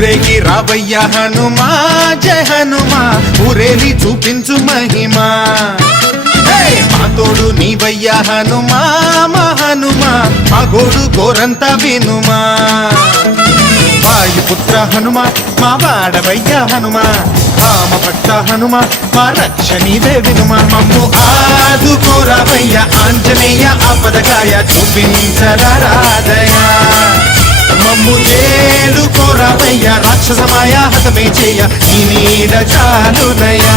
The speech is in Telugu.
ఊరేగి రావయ్య హనుమా జయ హనుమా ఊరేలి చూపించు మహిమా మా తోడు నీవయ్య హనుమా మా హనుమా మా గోడు గోరంత వినుమా వాయుపుత్ర హనుమా మా వాడవయ్య హనుమా రామ భక్త హనుమా మా రక్షణీదే వినుమా మమ్ము ఆదుకోరావయ్య ఆంజనేయ ఆపదకాయ చూపించరాదయా మమ్ము చేలుకోరావయ్య రాక్షసమాయ హతమే చేయ నీ నీడ చాలునయా